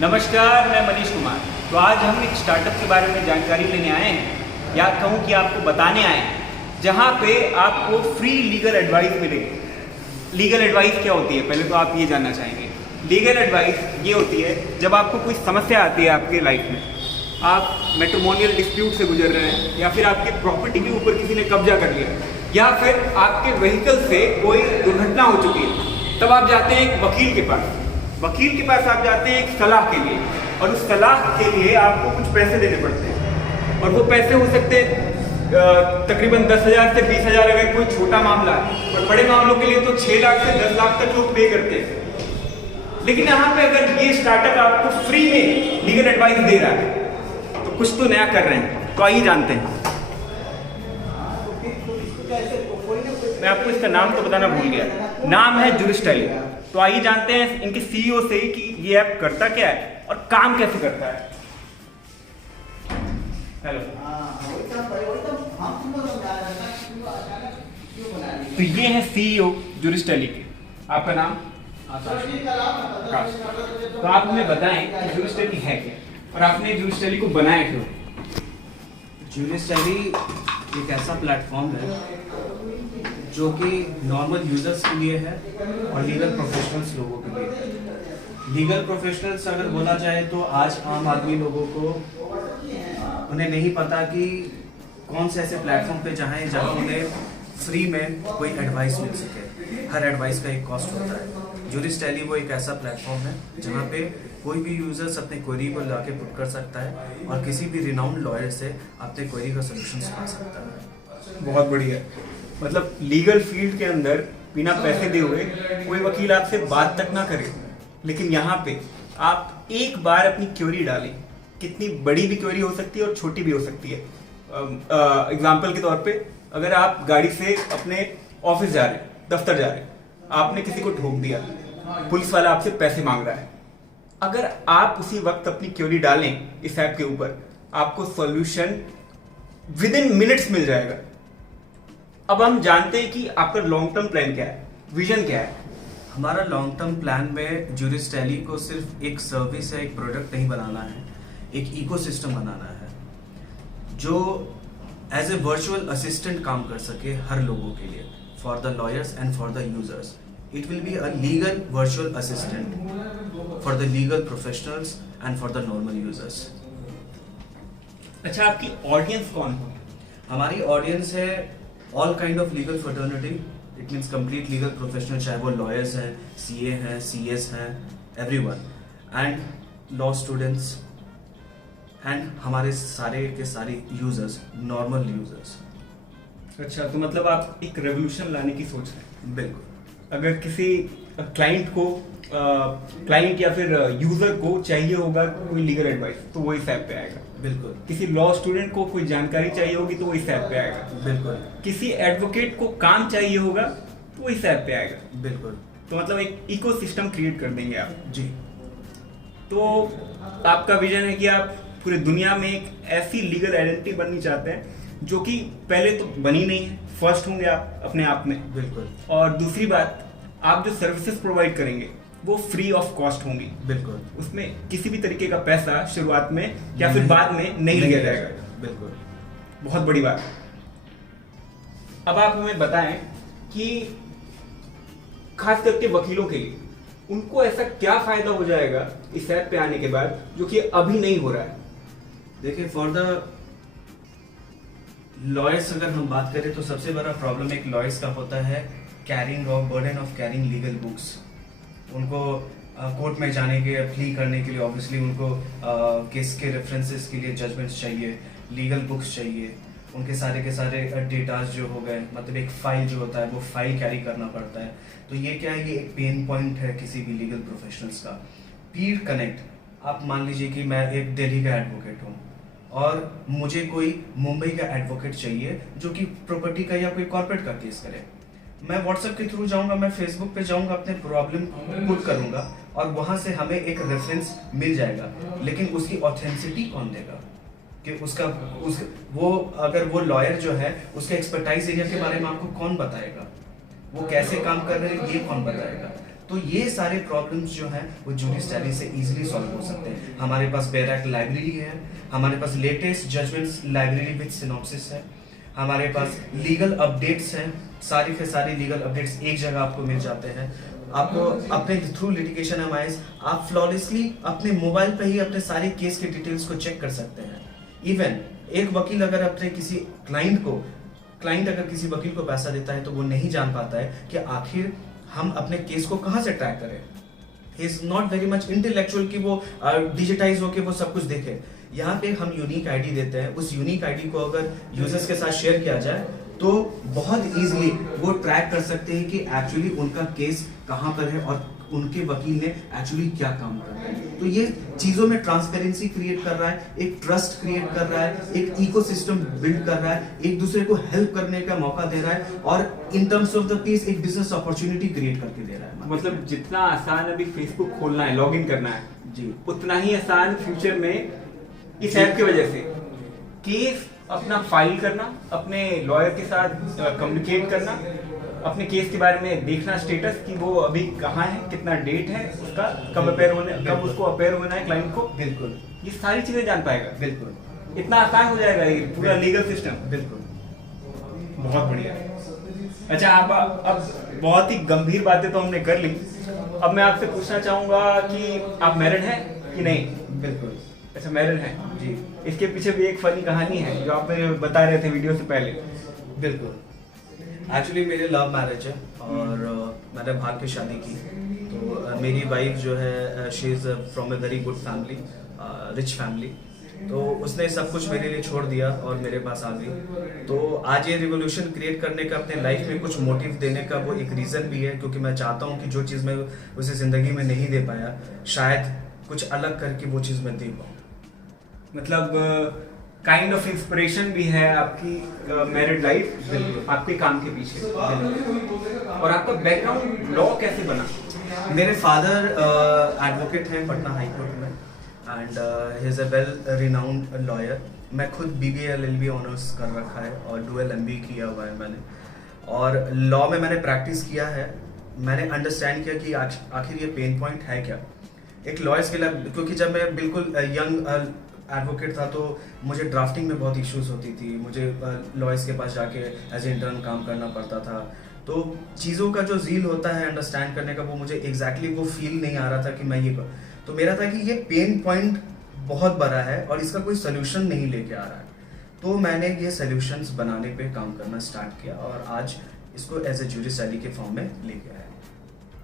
नमस्कार, मैं मनीष कुमार। तो आज हम एक स्टार्टअप के बारे में जानकारी लेने आए हैं, या कहूँ कि आपको बताने आए हैं, जहाँ पे आपको फ्री लीगल एडवाइस मिलेगी। लीगल एडवाइस क्या होती है, पहले तो आप ये जानना चाहेंगे। लीगल एडवाइस ये होती है जब आपको कोई समस्या आती है आपके लाइफ में, आप मैट्रिमोनियल डिस्प्यूट से गुजर रहे हैं, या फिर आपकी प्रॉपर्टी के ऊपर किसी ने कब्जा कर लिया, या फिर आपके व्हीकल से कोई दुर्घटना हो चुकी है, तब आप जाते हैं एक वकील के पास। वकील के पास आप जाते हैं एक सलाह के लिए, और उस सलाह के लिए आपको कुछ पैसे देने पड़ते हैं। और वो पैसे हो सकते हैं तकरीबन 10,000 से 20,000 अगर कोई छोटा मामला है, और बड़े मामलों के लिए तो 6 लाख से 10 लाख तक लोग पे करते हैं। लेकिन यहाँ पे अगर ये स्टार्टअप आपको फ्री में लीगल एडवाइस दे रहा है तो कुछ तो नया कर रहे हैं। तो आइए जानते हैं। मैं आपको इसका नाम तो बताना भूल गया, नाम है जूरिस्टैली। तो आइए जानते हैं इनके सीईओ से कि ये ऐप करता क्या है और काम कैसे करता है। हेलो। तो ये है सीईओ जूरिस्टैली के। आपका नाम? आकाश। तो आप हमें बताएं कि जूरिस्टैली है क्या, और आपने जूरिस्टैली को बनाया क्यों? जूरिस्टैली एक ऐसा प्लेटफॉर्म है जो कि नॉर्मल यूजर्स के लिए है और लीगल प्रोफेशनल्स लोगों के लिए। लीगल प्रोफेशनल्स अगर बोला जाए तो आज आम आदमी लोगों को उन्हें नहीं पता कि कौन से ऐसे प्लेटफॉर्म पे जाएं जहां उन्हें फ्री में कोई एडवाइस मिल सके। हर एडवाइस का एक कॉस्ट होता है। जूरिस्टैली वो एक ऐसा प्लेटफॉर्म है जहां पे कोई भी यूजर्स अपने क्वेरी को लाके पुट कर सकता है और किसी भी रिनाउंड लॉयर से अपने क्वेरी का सोल्यूशन पा सकता है। बहुत बढ़िया। मतलब लीगल फील्ड के अंदर बिना पैसे दिए हुए कोई वकील आपसे बात तक ना करे, लेकिन यहाँ पे आप एक बार अपनी क्वेरी डालें, कितनी बड़ी भी क्वेरी हो सकती है और छोटी भी हो सकती है। एग्जाम्पल के तौर पे, अगर आप गाड़ी से अपने ऑफिस जा रहे हैं, दफ्तर जा रहे हैं, आपने किसी को ठोक दिया, पुलिस वाला आपसे पैसे मांग रहा है, अगर आप उसी वक्त अपनी क्वेरी डालें इस ऐप के ऊपर, आपको सॉल्यूशन विद इन मिनट्स मिल जाएगा। अब हम जानते हैं कि आपका लॉन्ग टर्म प्लान क्या है, विजन क्या है। हमारा लॉन्ग टर्म प्लान में जूरिस्टैली को सिर्फ एक सर्विस या एक प्रोडक्ट नहीं बनाना है, एक इकोसिस्टम बनाना है जो एज ए वर्चुअल असिस्टेंट काम कर सके हर लोगों के लिए, for the lawyers and for the users. It will be a legal virtual assistant for the legal professionals and for the normal users. अच्छा, आपकी ऑडियंस कौन है? हमारी ऑडियंस है all kind of legal fraternity. It means complete legal professional, चाहे वो lawyers हैं, CA हैं, सीएस हैं, everyone, and law students, and हमारे सारे के सारे यूजर्स, नॉर्मल यूजर्स। अच्छा, तो मतलब आप एक रेवोल्यूशन लाने की सोच रहे हैं। बिल्कुल। अगर किसी क्लाइंट या फिर यूजर को चाहिए होगा कोई लीगल एडवाइस तो वो इस ऐप पे आएगा। बिल्कुल। किसी लॉ स्टूडेंट को कोई जानकारी चाहिए होगी तो वो इस ऐप पे आएगा। बिल्कुल। किसी एडवोकेट को काम चाहिए होगा तो वो इस ऐप पे आएगा। बिल्कुल। तो मतलब एक इकोसिस्टम क्रिएट कर देंगे आप। जी। तो आपका विजन है कि आप पूरी दुनिया में एक ऐसी लीगल आइडेंटिटी बननी चाहते हैं जो कि पहले तो बनी नहीं है, फर्स्ट होंगे आप अपने आप में। बिल्कुल। और दूसरी बात, आप जो सर्विसेज प्रोवाइड करेंगे वो फ्री ऑफ कॉस्ट होंगी। बिल्कुल। उसमें किसी भी तरीके का पैसा शुरुआत में या फिर बाद में नहीं लिया जाएगा। बिल्कुल। बहुत बड़ी बात। अब आप हमें बताएं कि खास करके वकीलों के लिए उनको ऐसा क्या फायदा हो जाएगा इस ऐप पे आने के बाद जो कि अभी नहीं हो रहा है। देखिए, फॉर द लॉयर्स अगर हम बात करें तो सबसे बड़ा प्रॉब्लम एक लॉयर्स का होता है carrying of burden of carrying legal books. उनको कोर्ट में जाने के, प्ली करने के लिए ऑब्वियसली उनको केस के रेफरेंसेस के लिए जजमेंट्स चाहिए, लीगल बुक्स चाहिए, उनके सारे के सारे डेटाज जो हो गए, मतलब एक फाइल जो होता है वो फाइल कैरी करना पड़ता है। तो ये क्या है, ये एक पेन पॉइंट है किसी भी लीगल प्रोफेशनल्स का। पीर कनेक्ट, आप मान लीजिए कि मैं एक दिल्ली का एडवोकेट हूँ और मुझे कोई मुंबई का एडवोकेट चाहिए जो कि प्रॉपर्टी का या कोई कॉर्पोरेट का केस करे। मैं व्हाट्सएप के थ्रू जाऊंगा, मैं फेसबुक पे जाऊंगा, अपने प्रॉब्लम पुट करूंगा और वहां से हमें एक रेफरेंस मिल जाएगा, लेकिन उसकी ऑथेंटिसिटी कौन देगा कि वो अगर वो लॉयर जो है उसके एक्सपर्टाइज एरिया के बारे में आपको कौन बताएगा, वो कैसे काम कर रहे हैं ये कौन बताएगा। तो ये सारे प्रॉब्लम्स जो हैं वो जूरिस टैली से इजीली सॉल्व हो सकते हैं। हमारे पास बेयर एक्ट लाइब्रेरी है, हमारे पास latest judgments library with synopsis है, हमारे पास लीगल अपडेट्स हैं, सारी के सारी लीगल अपडेट्स एक जगह आपको मिल जाते हैं। आपको अपने थ्रू लिटिगेशन एमआईएस आप फ्लॉलेसली अपने मोबाइल पे ही अपने सारे केस के डिटेल्स को चेक कर सकते हैं। इवन एक वकील अगर अपने किसी क्लाइंट अगर किसी वकील को पैसा देता है तो वो नहीं जान पाता है कि आखिर हम अपने केस को कहाँ से ट्रैक करें। He is not very much intellectual कि वो डिजिटाइज होके वो सब कुछ देखे। यहाँ पे हम यूनिक आईडी देते हैं, उस यूनिक आईडी को अगर यूजर्स के साथ शेयर किया जाए तो बहुत इजीली वो ट्रैक कर सकते हैं कि एक्चुअली उनका केस कहाँ पर है और उनके वकील ने एक्चुअली क्या काम कर रहा है। तो ये चीजों में ट्रांसपेरेंसी क्रिएट कर रहा है, एक ट्रस्ट क्रिएट कर रहा है, एक इकोसिस्टम बिल्ड कर रहा है, एक दूसरे को हेल्प करने का मौका दे रहा है और in terms of the peace एक बिजनेस अपॉर्चुनिटी क्रिएट करके दे रहा है। मतलब जितना आसान अभी फेसबुक खोलना है, लॉगिन करना है जी, उतना ही आसान फ्यूचर में इस ऐप की वजह से केस अपना फाइल करना, अपने लॉयर के साथ कम्युनिकेट करना, अपने केस के बारे में देखना स्टेटस कि वो अभी कहाँ है, कितना डेट है उसका, कब उसको अपेयर होना है क्लाइंट को। बिल्कुल, ये सारी चीजें जान पाएगा। बिल्कुल, इतना आसान हो जाएगा ये पूरा लीगल सिस्टम। बिल्कुल, बहुत बढ़िया। अच्छा, आप अब बहुत ही गंभीर बातें तो हमने कर ली, अब मैं आपसे पूछना चाहूंगा कि आप मैरिड हैं कि नहीं? बिल्कुल। अच्छा, मैरिड हैं जी। इसके पीछे भी एक फनी कहानी है जो आप बता रहे थे वीडियो से पहले। बिल्कुल, एक्चुअली मेरे लव मैरिज है और मैंने बाहर की शादी की। तो मेरी वाइफ जो है she is from a very good family, rich family. तो उसने सब कुछ मेरे लिए छोड़ दिया और मेरे पास आ गई। तो आज ये रिवोल्यूशन क्रिएट करने का, अपने लाइफ में कुछ मोटिव देने का वो एक रीज़न भी है, क्योंकि मैं चाहता हूँ कि जो चीज़ मैं उसे ज़िंदगी में नहीं दे पाया, शायद कुछ अलग करके वो चीज़ मैं दे पाऊँ। मतलब काइंड ऑफ इंस्पिरेशन भी है आपकी मैरिड लाइफ आपके काम के पीछे। और आपका बैकग्राउंड लॉ कैसे बना? मेरे फादर एडवोकेट हैं पटना हाई कोर्ट में and he is a well renowned lawyer. मैं खुद BBA LLB ऑनर्स कर रखा है और डुअल MBA किया हुआ है मैंने, और लॉ में मैंने प्रैक्टिस किया है। मैंने अंडरस्टैंड किया कि आखिर ये पेन पॉइंट है क्या एक लॉयर्स के लिए, क्योंकि जब मैं बिल्कुल यंग एडवोकेट था तो मुझे ड्राफ्टिंग में बहुत इश्यूज होती थी, मुझे लॉयर्स के पास जाके एज इंटर्न काम करना पड़ता था। तो चीज़ों का जो ज़ील होता है अंडरस्टैंड करने का, वो मुझे एग्जैक्टली वो फील नहीं आ रहा था कि मैं ये तो मेरा था कि ये पेन पॉइंट बहुत बड़ा है और इसका कोई सोल्यूशन नहीं लेके आ रहा है। तो मैंने ये सोल्यूशंस बनाने पे काम करना स्टार्ट किया और आज इसको एज ए जूरिस टैली के फॉर्म में लेके आया।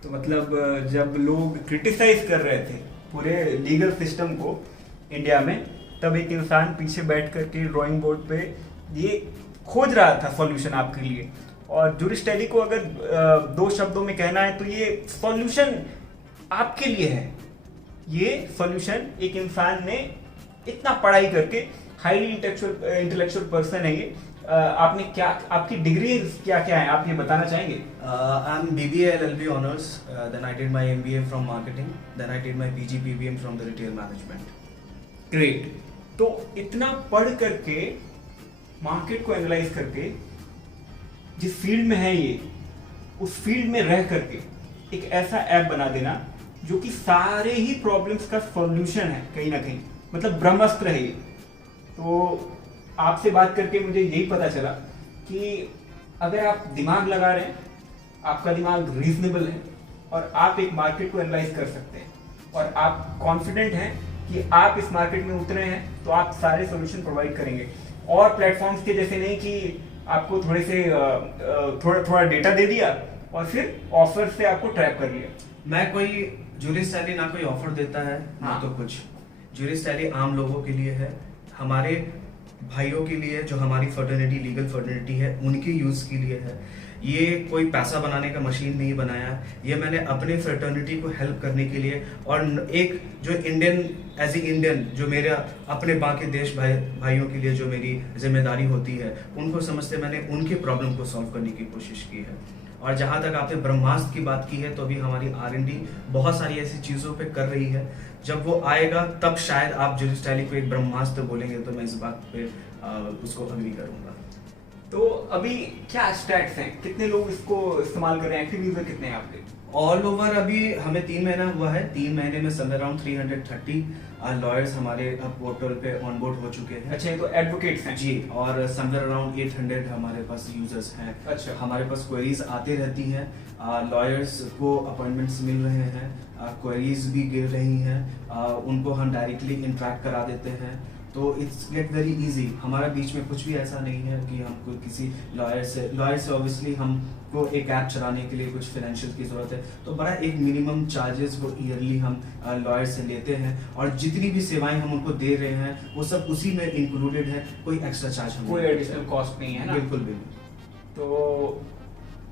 तो मतलब जब लोग क्रिटिसाइज कर रहे थे पूरे लीगल सिस्टम को इंडिया में, तब एक इंसान पीछे बैठ करके ड्राइंग बोर्ड पे ये खोज रहा था सॉल्यूशन आपके लिए। और जूरिस टैली को अगर 2 शब्दों में कहना है तो ये सॉल्यूशन आपके लिए है। ये सॉल्यूशन एक इंसान ने इतना पढ़ाई करके, हाईली इंटेलेक्चुअल पर्सन है ये, आपने क्या, आपकी डिग्री क्या क्या है, आप ये बताना चाहेंगे? I am BBA LLB honours, then I did my MBA from marketing, then I did my PG PBM from the retail management. Great. तो इतना पढ़ करके, मार्केट को एनालाइज करके, जिस फील्ड में है ये, उस फील्ड में रह करके एक ऐसा ऐप बना देना जो कि सारे ही प्रॉब्लम्स का सॉल्यूशन है कहीं ना कहीं, मतलब ब्रह्मास्त्र है ये। तो आपसे बात करके मुझे यही पता चला कि अगर आप दिमाग लगा रहे हैं, आपका दिमाग रीजनेबल है और आप एक मार्केट को एनालाइज कर सकते हैं और आप कॉन्फिडेंट हैं कि आप इस मार्केट में उतरे हैं तो आप सारे सॉल्यूशन प्रोवाइड करेंगे। और प्लेटफॉर्म्स के जैसे नहीं कि आपको थोड़े से थोड़ा डेटा दे दिया और फिर ऑफर से आपको ट्रैप कर लिया। मैं कोई जूरिस टैली ना कोई ऑफर देता है ना तो कुछ। जूरिस टैली आम लोगों के लिए है, हमारे भाइयों के लिए जो हमारी फर्टर्निटी, लीगल फर्टर्निटी है, उनके यूज़ के लिए है। ये कोई पैसा बनाने का मशीन नहीं बनाया, ये मैंने अपने फ्रेटर्निटी को हेल्प करने के लिए और एक जो इंडियन, एज ए इंडियन, जो मेरे अपने बाकी देश भाइयों के लिए जो मेरी जिम्मेदारी होती है, उनको समझते मैंने उनके प्रॉब्लम को सॉल्व करने की कोशिश की है। और जहाँ तक आपने ब्रह्मास्त्र की बात की है, तो अभी हमारी R&D बहुत सारी ऐसी चीज़ों पे कर रही है। जब वो आएगा तब शायद आप जूरिस टैली को एक ब्रह्मास्त्र बोलेंगे, तो मैं इस बात पे उसको अग्री करूँगा। तो अभी क्या स्टैट्स हैं, कितने लोग इसको इस्तेमाल कर रहे हैं, एक्टिव यूजर कितने हैं आपके? ऑल ओवर अभी हमें 3 महीना हुआ है। 3 महीने में समवेयर अराउंड 330 लॉयर्स हमारे पोर्टल पे ऑनबोर्ड हो चुके हैं। अच्छा, ये तो एडवोकेट्स हैं जी, और समवेयर अराउंड 800 हमारे पास यूजर्स हैं। अच्छा। हमारे पास क्वेरीज आती रहती हैं, लॉयर्स को अपॉइंटमेंट्स मिल रहे हैं, क्वेरीज भी गिर रही हैं, उनको हम डायरेक्टली इंटरेक्ट करा देते हैं। तो इट्स गेट वेरी इजी। हमारा बीच में कुछ भी ऐसा नहीं है कि हमको किसी लॉयर से ऑब्वियसली हमको एक ऐप चलाने के लिए कुछ फाइनेंशियल की ज़रूरत है, तो बड़ा एक मिनिमम चार्जेस वो ईयरली हम लॉयर से लेते हैं, और जितनी भी सेवाएं हम उनको दे रहे हैं वो सब उसी में इंक्लूडेड है, कोई एक्स्ट्रा चार्ज हम कोई एडिशनल कॉस्ट नहीं है ना? बिल्कुल बिल्कुल। तो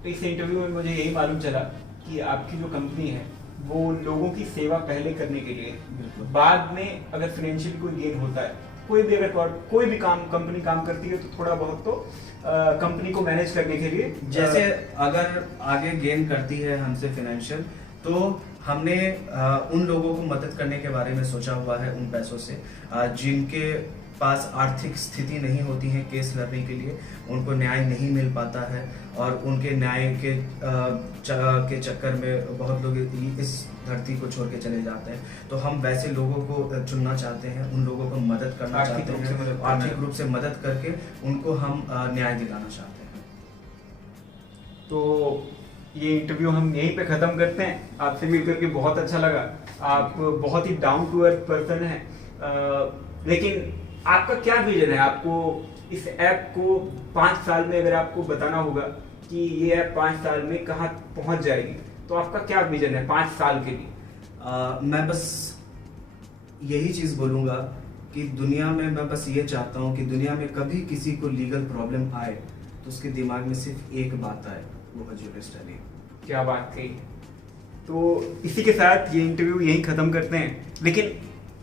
इस इंटरव्यू में मुझे यही मालूम चला कि आपकी जो कंपनी है वो लोगों की सेवा पहले करने के लिए, बिल्कुल। बाद में अगर फाइनेंशियल कोई गेन होता है, कोई भी अगर कोई भी कंपनी काम करती है तो थोड़ा बहुत तो कंपनी को मैनेज करने के लिए, जैसे अगर आगे गेन करती है हमसे फाइनेंशियल, तो हमने उन लोगों को मदद करने के बारे में सोचा हुआ है, उन पैसों से जिनके पास आर्थिक स्थिति नहीं होती है केस लड़ने के लिए, उनको न्याय नहीं मिल पाता है, और उनके न्याय के चक्कर में बहुत लोग इस धरती को छोड़ के चले जाते हैं। तो हम वैसे लोगों को चुनना चाहते हैं, उन लोगों को मदद करना चाहते हैं, आर्थिक रूप से मदद करके उनको हम न्याय दिलाना चाहते हैं। तो ये इंटरव्यू हम यहीं पे ख़त्म करते हैं। आपसे मिलकर के बहुत अच्छा लगा। आप बहुत ही डाउन टू अर्थ पर्सन हैं, लेकिन आपका क्या विजन है? आपको इस ऐप को 5 साल में अगर आपको बताना होगा कि ये ऐप 5 साल में कहाँ पहुँच जाएगी, तो आपका क्या विजन है 5 साल के लिए? मैं बस यही चीज़ बोलूँगा कि दुनिया में मैं बस ये चाहता हूँ कि दुनिया में कभी किसी को लीगल प्रॉब्लम आए तो उसके दिमाग में सिर्फ एक बात आए, वो है ज्यूरिस्टली। क्या बात कही। तो इसी के साथ ये इंटरव्यू यहीं ख़त्म करते हैं, लेकिन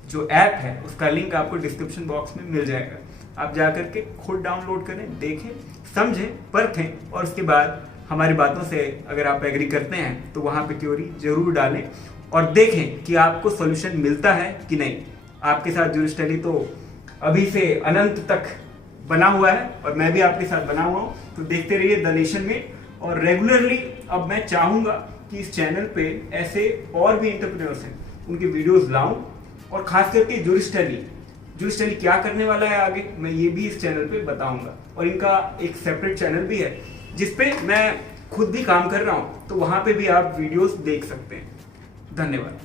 जो ऐप है उसका लिंक आपको डिस्क्रिप्शन बॉक्स में मिल जाएगा। आप जा कर के खुद डाउनलोड करें, देखें, समझें, परखें, और उसके बाद हमारी बातों से अगर आप एग्री करते हैं तो वहाँ पे थ्योरी जरूर डालें और देखें कि आपको सोल्यूशन मिलता है कि नहीं। आपके साथ ज्यूरिस्टली तो अभी से अनंत तक बना हुआ है, और मैं भी आपके साथ बना हुआ हूँ। तो देखते रहिए द नेशन में, और रेगुलरली अब मैं चाहूँगा कि इस चैनल पे ऐसे और भी एंटरप्रेन्योर्स हैं, उनके वीडियोस लाऊं, और खास करके ज्यूरिस्टली क्या करने वाला है आगे, मैं ये भी इस चैनल पे बताऊंगा। और इनका एक सेपरेट चैनल भी है जिसपे मैं खुद भी काम कर रहा हूँ, तो वहाँ पे भी आप वीडियोस देख सकते हैं। धन्यवाद।